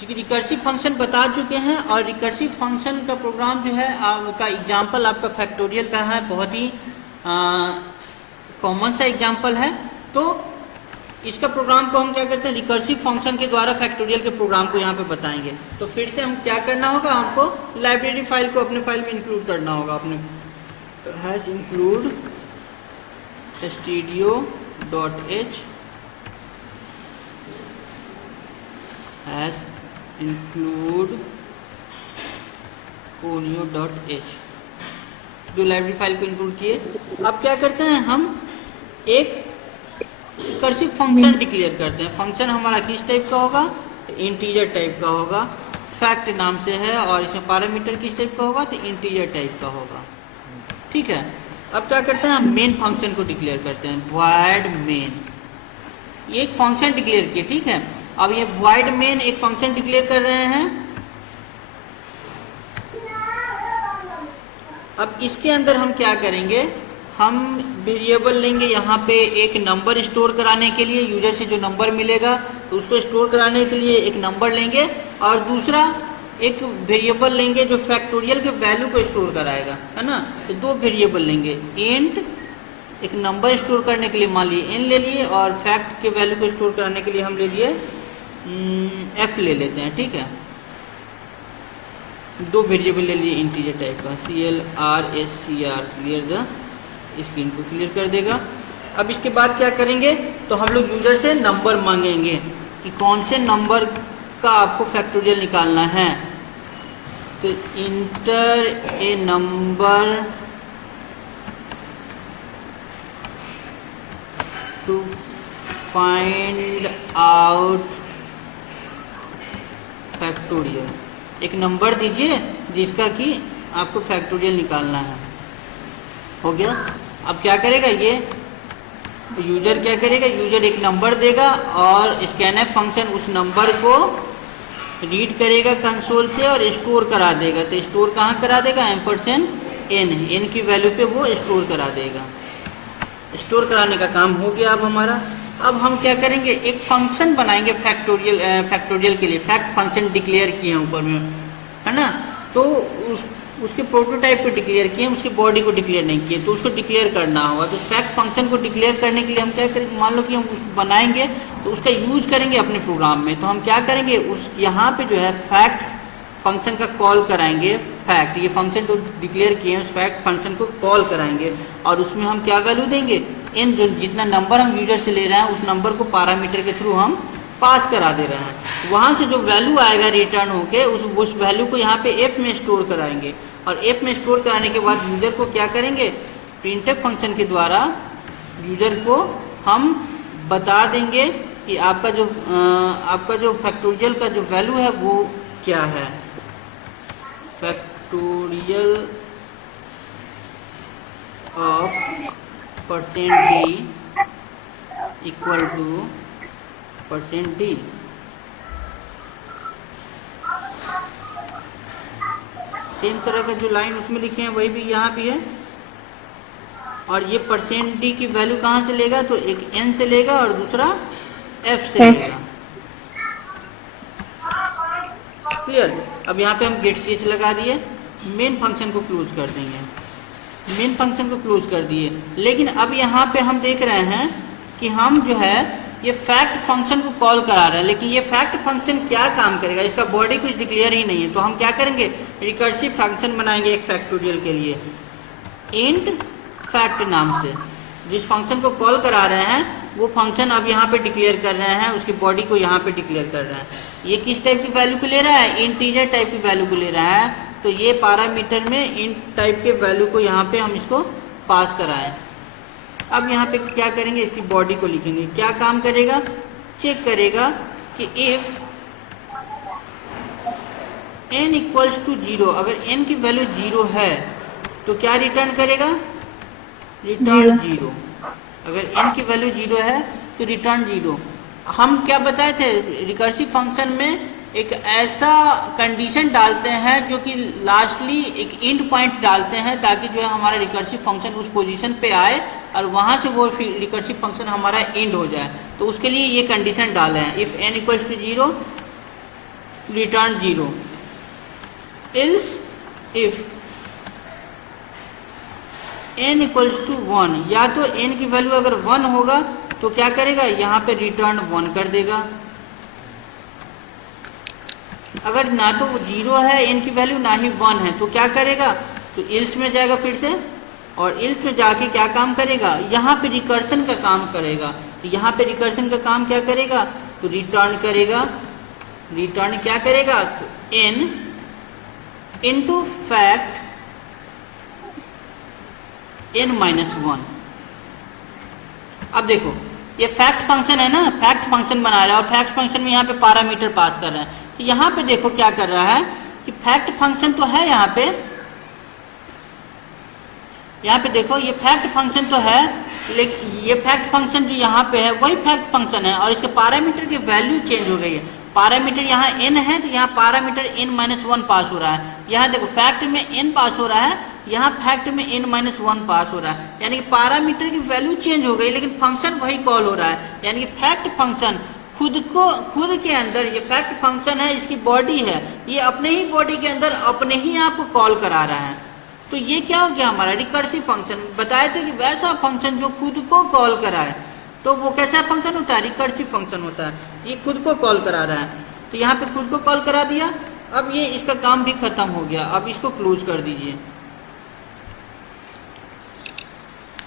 Recursive function बता चुके हैं, और रिकर्सिव फंक्शन का प्रोग्राम जो है आपका एग्जाम्पल आपका फैक्टोरियल का है, बहुत ही कॉमन सा एग्जाम्पल है। तो इसका प्रोग्राम को हम क्या करते हैं, रिकर्सिव फंक्शन के द्वारा फैक्टोरियल के प्रोग्राम को यहाँ पे बताएंगे। तो फिर से हम क्या करना होगा, हमको लाइब्रेरी फाइल को अपने फाइल में इंक्लूड करना होगा। अपने hash include stdio.h hash include conio.h, जो लाइब्रेरी फाइल को इंक्लूड किए। अब क्या करते हैं, हम एक रिकर्सिव फंक्शन डिक्लेयर करते हैं। फंक्शन हमारा किस टाइप का होगा, इंटीजर टाइप का होगा, फैक्ट नाम से है, और इसमें पैरामीटर किस टाइप का होगा, तो इंटीजर टाइप का होगा। ठीक है, अब क्या करते हैं, हम मेन फंक्शन को डिक्लेयर करते हैं, void main। ये एक फंक्शन डिक्लेयर किए, ठीक है। अब ये void main एक फंक्शन डिक्लेयर कर रहे हैं। अब इसके अंदर हम क्या करेंगे, हम वेरिएबल लेंगे यहाँ पे एक नंबर स्टोर कराने के लिए, यूजर से जो नंबर मिलेगा तो उसको स्टोर कराने के लिए एक नंबर लेंगे, और दूसरा एक वेरिएबल लेंगे जो फैक्टोरियल के वैल्यू को स्टोर कराएगा, है ना। तो दो वेरिएबल लेंगे, इंट एक नंबर स्टोर करने के लिए मान लिए n ले लिए, और फैक्ट के वैल्यू को स्टोर कराने के लिए हम ले लिए f ले लेते हैं। ठीक है, दो वेरिएबल ले लिए इंटीजर टाइप का, CLRSCR, क्लियर द स्क्रीन को क्लियर कर देगा। अब इसके बाद क्या करेंगे, तो हम लोग यूजर से नंबर मांगेंगे कि कौन से नंबर का आपको फैक्टोरियल निकालना है। तो enter a number to find out factorial, एक नंबर दीजिए जिसका कि आपको फैक्टोरियल निकालना है। हो गया। अब क्या करेगा ये यूजर, क्या करेगा, यूजर एक नंबर देगा और स्कैनफ फंक्शन उस नंबर को रीड करेगा कंसोल से और स्टोर करा देगा। तो स्टोर कहाँ करा देगा, %n की वैल्यू पे वो स्टोर करा देगा। स्टोर कराने का काम हो गया। अब हमारा, अब हम क्या करेंगे, एक फंक्शन बनाएंगे फैक्टोरियल के लिए। फैक्ट फंक्शन डिक्लेयर किए हैं ऊपर में, है ना। तो उसके प्रोटोटाइप को डिक्लेयर किए, उसकी बॉडी को डिक्लेयर नहीं किए, तो उसको डिक्लेयर करना होगा। तो फैक्ट फंक्शन को डिक्लेयर करने के लिए हम क्या करेंगे, मान लो कि हम उसको बनाएंगे तो उसका यूज करेंगे अपने प्रोग्राम में। तो हम क्या करेंगे, उस यहाँ पे जो है फैक्ट फंक्शन का कॉल कराएंगे। फैक्ट, ये फंक्शन जो डिक्लेयर किए हैं उस फैक्ट फंक्शन को कॉल कराएंगे, और उसमें हम क्या वैल्यू देंगे, n, जो जितना नंबर हम यूजर से ले रहे हैं उस नंबर को पैरामीटर के थ्रू हम पास करा दे रहे हैं। वहाँ से जो वैल्यू आएगा रिटर्न होके उस वैल्यू को यहाँ पे f में स्टोर कराएंगे, और f में स्टोर कराने के बाद यूजर को क्या करेंगे, प्रिंटफ फंक्शन के द्वारा यूजर को हम बता देंगे कि आपका जो फैक्टोरियल का जो वैल्यू है वो क्या है। Factorial of %d equal to %d। Same तरह का जो लाइन उसमें लिखे हैं वही भी यहाँ भी है। और ये %d की वैल्यू कहाँ से लेगा, तो एक n से लेगा और दूसरा f से लेगा। क्लियर। अब यहाँ पे हम गेट ch लगा दिए, मेन फंक्शन को क्लोज कर देंगे। मेन फंक्शन को क्लोज कर दिए, लेकिन अब यहाँ पे हम देख रहे हैं कि हम जो है ये फैक्ट फंक्शन को कॉल करा रहे हैं, लेकिन ये फैक्ट फंक्शन क्या काम करेगा, इसका बॉडी कुछ डिक्लेयर ही नहीं है। तो हम क्या करेंगे, रिकर्सिव फंक्शन बनाएंगे एक फैक्टोरियल के लिए, इंट फैक्ट नाम से। जिस फंक्शन को कॉल करा रहे हैं वो फंक्शन अब यहाँ पे डिक्लेयर कर रहे हैं, उसकी बॉडी को यहाँ पे डिक्लेयर कर रहे हैं। ये किस टाइप की वैल्यू को ले रहा है, इंटीजर टाइप की वैल्यू को ले रहा है। तो ये पैरामीटर में इंट टाइप के वैल्यू को यहाँ पे हम इसको पास कराएं। अब यहाँ पे क्या करेंगे, इसकी बॉडी को लिखेंगे। क्या काम करेगा, चेक करेगा कि इफ n इक्वल्स टू 0, अगर n की वैल्यू 0 है तो क्या रिटर्न करेगा, रिटर्न 0। अगर n की वैल्यू 0 है तो रिटर्न 0। हम क्या बताए थे, रिकर्सिव फंक्शन में एक ऐसा कंडीशन डालते हैं जो कि लास्टली एक इंड पॉइंट डालते हैं, ताकि जो है हमारा रिकर्सिव फंक्शन उस पोजीशन पे आए और वहां से वो रिकर्सिव फंक्शन हमारा एंड हो जाए। तो उसके लिए ये कंडीशन डाले हैं, if n equals to 0 return 0। Else if n equals to 1, या तो n की वैल्यू अगर 1 होगा तो क्या करेगा, यहाँ पे रिटर्न 1 कर देगा। अगर ना तो 0 है n की वैल्यू ना ही 1 है तो क्या करेगा, तो इल्स में जाएगा फिर से, और इल्स में जाके क्या काम करेगा, यहाँ पे रिकर्सन का काम करेगा। तो यहाँ पे रिकर्सन का काम क्या करेगा, तो रिटर्न करेगा। रिटर्न क्या करेगा, तो n into fact n minus 1। अब देखो ये फैक्ट फंक्शन है ना, फैक्ट फंक्शन बना रहा है और फैक्ट फंक्शन में यहाँ पे पैरामीटर पास कर रहे हैं। तो यहाँ पे देखो क्या कर रहा है कि फैक्ट फंक्शन तो है यहाँ पे देखो ये फैक्ट फंक्शन तो है, लेकिन ये फैक्ट फंक्शन जो यहाँ पे है वही फैक्ट फंक्शन है और इसके पैरामीटर की वैल्यू चेंज हो गई है। पैरामीटर यहाँ n है तो यहाँ पैरामीटर n माइनस 1 पास हो रहा है। यहाँ देखो फैक्ट में n पास हो रहा है, यहाँ फैक्ट में n माइनस 1 पास हो रहा है, यानी कि पैरामीटर की वैल्यू चेंज हो गई लेकिन फंक्शन वही कॉल हो रहा है। यानी कि फैक्ट फंक्शन खुद के अंदर, ये फैक्ट फंक्शन है, इसकी बॉडी है, ये अपने ही बॉडी के अंदर अपने ही आप को कॉल करा रहा है। तो ये क्या हो गया हमारा रिकर्सिव फंक्शन। बताए थे कि वैसा फंक्शन जो खुद को कॉल कराए तो वो कैसा फंक्शन होता है, रिकर्सिव फंक्शन होता है। ये खुद को कॉल करा रहा है, तो यहाँ पे खुद को कॉल करा दिया। अब ये इसका काम भी खत्म हो गया, अब इसको क्लोज कर दीजिए।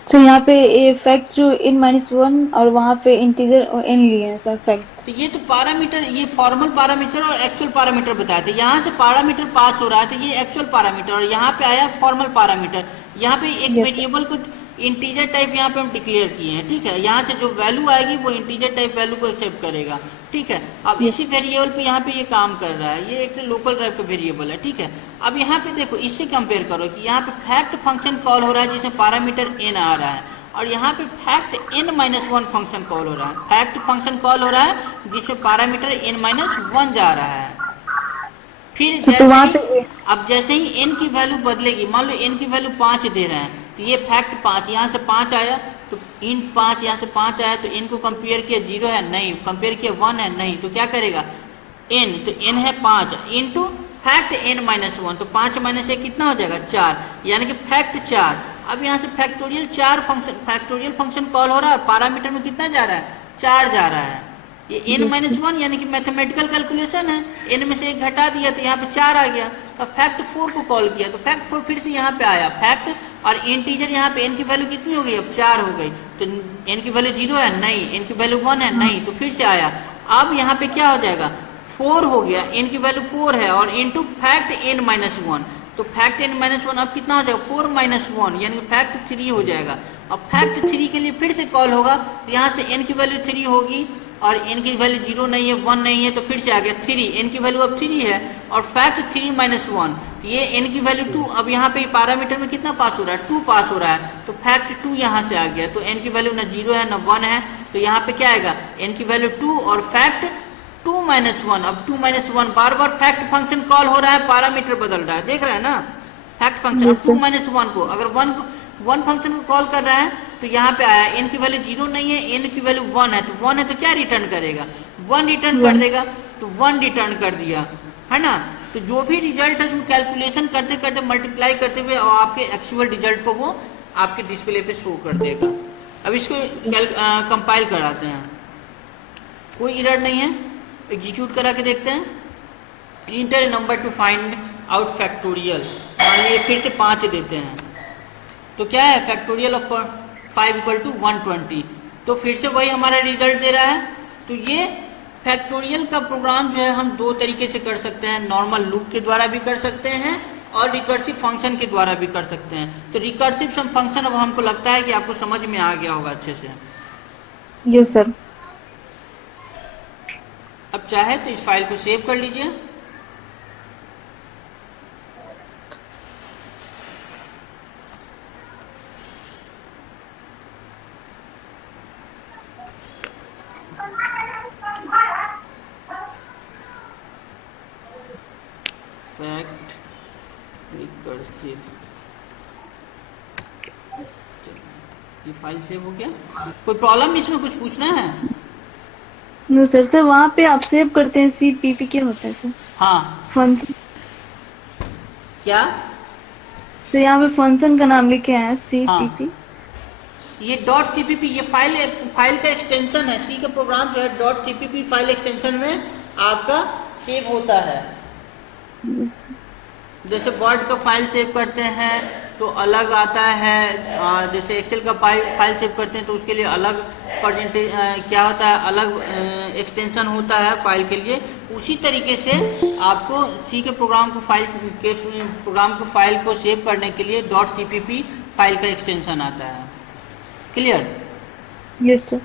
तो यहाँ पे ये फैक्ट जो n-1 और वहाँ पे इंटीजर और n लिए हैं सर फैक्ट। तो ये तो पैरामीटर, ये फॉर्मल पैरामीटर और एक्चुअल पैरामीटर बताए थे। यहाँ से पैरामीटर पास हो रहा है तो ये एक्चुअल पैरामीटर, और यहाँ पे आया फॉर्मल पैरामीटर। यहाँ पे एक वेरिएबल को इंटीजर टाइप यहाँ पे हम डिक्लेयर किए हैं, ठीक है। यहाँ से जो वैल्यू आएगी वो इंटीजर टाइप वैल्यू को एक्सेप्ट करेगा, ठीक है। अब इसी वेरिएबल पे यहाँ पे ये काम कर रहा है, ये एक लोकल टाइप का वेरिएबल है, ठीक है। अब यहाँ पे देखो इससे कंपेयर करो कि यहाँ पे फैक्ट फंक्शन कॉल हो रहा है जिसमें पैरामीटर n आ रहा है, और यहाँ पे फैक्ट n-1 फंक्शन कॉल हो रहा है। फैक्ट फंक्शन कॉल हो रहा है जिसमें पैरामीटर n-1 जा रहा है। फिर जैसे ही n की वैल्यू बदलेगी, मान लो n की वैल्यू 5 दे रहे हैं तो ये फैक्ट 5, यहाँ से 5 आया तो इन 5, यहाँ से 5 आया तो n को कंपेयर किया 0 है नहीं, कंपेयर किया 1 है नहीं, तो क्या करेगा n, तो n है 5 इंटू फैक्ट n-1, तो 5 माइनस 1 कितना हो जाएगा 4, यानी कि फैक्ट 4। अब यहाँ से फैक्टोरियल फंक्शन कॉल हो रहा है, पैरामीटर में कितना जा रहा है 4 जा रहा है। ये n-1 यानी कि मैथमेटिकल कैलकुलेशन है, n में से 1 घटा दिया तो यहाँ पे 4 आ गया। तो फैक्ट 4 को कॉल किया तो फैक्ट 4 फिर से यहाँ पे आया फैक्ट, और इंटीजर यहाँ पे n की वैल्यू कितनी हो गई, अब 4 हो गई। तो n की वैल्यू 0 है नहीं, n की वैल्यू 1 है नहीं, तो फिर से आया। अब यहाँ पे क्या हो जाएगा 4 हो गया, n की वैल्यू 4 है और इंटू फैक्ट n-1, तो फैक्ट n-1 अब कितना हो जाएगा 4 माइनस 1, यानी फैक्ट 3 हो जाएगा। अब फैक्ट 3 के लिए फिर से कॉल होगा तो यहाँ से n की वैल्यू 3 होगी और n की वैल्यू 0 नहीं है 1 नहीं है, तो फिर से आ गया 3, n की वैल्यू अब 3 है और फैक्ट 3 माइनस 1, ये n की वैल्यू 2। अब यहाँ पे पैरामीटर में कितना पास हो रहा है 2 पास हो रहा है, तो फैक्ट 2 यहाँ से आ गया। तो n की वैल्यू ना 0 है ना 1 है, तो यहाँ पे क्या आएगा n की वैल्यू 2 और फैक्ट 2 माइनस 1। अब 2 माइनस 1 बार बार फैक्ट फंक्शन कॉल हो रहा है, पैरामीटर बदल रहा है, देख रहे हैं ना फैक्ट फंक्शन। अब 2 माइनस 1 को अगर 1 फंक्शन को कॉल कर रहा है तो यहाँ पे आया n की वैल्यू 0 नहीं है, n की वैल्यू 1 है, तो 1 है तो क्या रिटर्न करेगा 1 रिटर्न कर देगा, तो 1 रिटर्न कर दिया है ना। तो जो भी रिजल्ट है उसको कैलकुलेशन करते करते मल्टीप्लाई करते हुए और आपके एक्चुअल रिजल्ट को वो आपके डिस्प्ले पे शो कर देगा। अब इसको कंपाइल कराते हैं, कोई एरर नहीं है, एग्जीक्यूट करा के देखते हैं। Inter number to find out factorial, मान लीजिए फिर से 5 देते हैं तो क्या है फैक्टोरियल ऑफ 5 इक्वल टू 120, तो फिर से वही हमारा रिजल्ट दे रहा है। तो ये फैक्टोरियल का प्रोग्राम जो है हम 2 तरीके से कर सकते हैं, नॉर्मल लूप के द्वारा भी कर सकते हैं और रिकर्सिव फंक्शन के द्वारा भी कर सकते हैं। तो रिकर्सिव फंक्शन अब हमको लगता है कि आपको समझ में आ गया होगा अच्छे से। Yes sir. अब चाहे तो इस फाइल को सेव कर लीजिए। फैक्ट रिकर्सिव, ये फाइल सेव हो गया। कोई प्रॉब्लम इसमें कुछ पूछना है? No sir. वहाँ पे आप सेव करते हैं CPP क्या होता है सर? हाँ फंक्शन, क्या, तो यहाँ पे फंक्शन का नाम लिखे हैं हाँ CPP। ये .cpp ये फाइल का एक्सटेंशन है। सी का प्रोग्राम जो है .cpp फाइल एक्सटेंशन में आपका सेव होता है। Yes, जैसे वर्ड का फाइल सेव करते हैं तो अलग आता है, जैसे एक्सेल का फाइल सेव करते हैं तो उसके लिए अलग परसेंटेज क्या होता है, अलग एक्सटेंशन होता है फाइल के लिए। उसी तरीके से आपको सी के प्रोग्राम को फाइल को सेव करने के लिए .cpp फाइल का एक्सटेंशन आता है। क्लियर? yes sir।